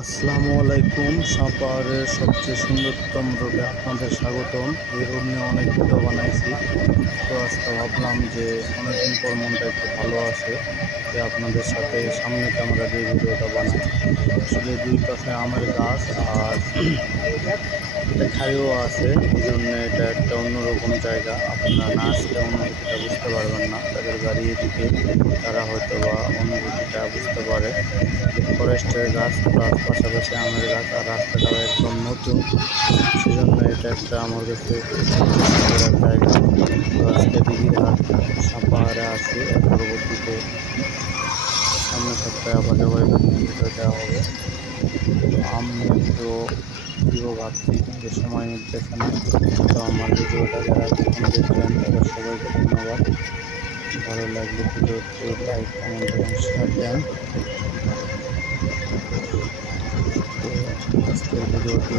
আসসালামু আলাইকুম সাঁপাহাড়ের সবচেয়ে সুন্দরতম রোগে আপনাদের স্বাগতম। এই রোগ নিয়ে অনেক ভিডিও বানাইছি। ভাবলাম যে অনেকদিন পর মনটা একটু ভালো আছে, যে আপনাদের সাথে সামনে ক্যামেরা দিয়ে ভিডিওটা বানাই আসলে দুই পাশে আমের গাছ আর এটা খাইও আছে, এই জন্য এটা একটা অন্যরকম জায়গা। আপনারা না আসলে অনুভূতিটা বুঝতে পারবেন না। তাদের গাড়ি এদিকে, তারা হয়তো বা অনুভূতিটা বুঝতে পারে। ফরেস্টের গাছ প্লাস পাশাপাশি আমের গাছ, আর রাস্তাটাও একদম নতুন। সেজন্য এটা একটা আমার কাছে জায়গা। হাট আছে, পরবর্তীতে সামনের সপ্তাহে আবার ভিডিও দেওয়া হবে। আমি একটু দিব ভাবছি যে সময় মিলতেছে না তো আমার ভিডিওটা যারা দেখলেন তাদের সবাইকে ধন্যবাদ। ভালো লাগলে ভিডিওটি লাইক কমেন্ট এবং শেয়ার দেন। আজকের ভিডিওটি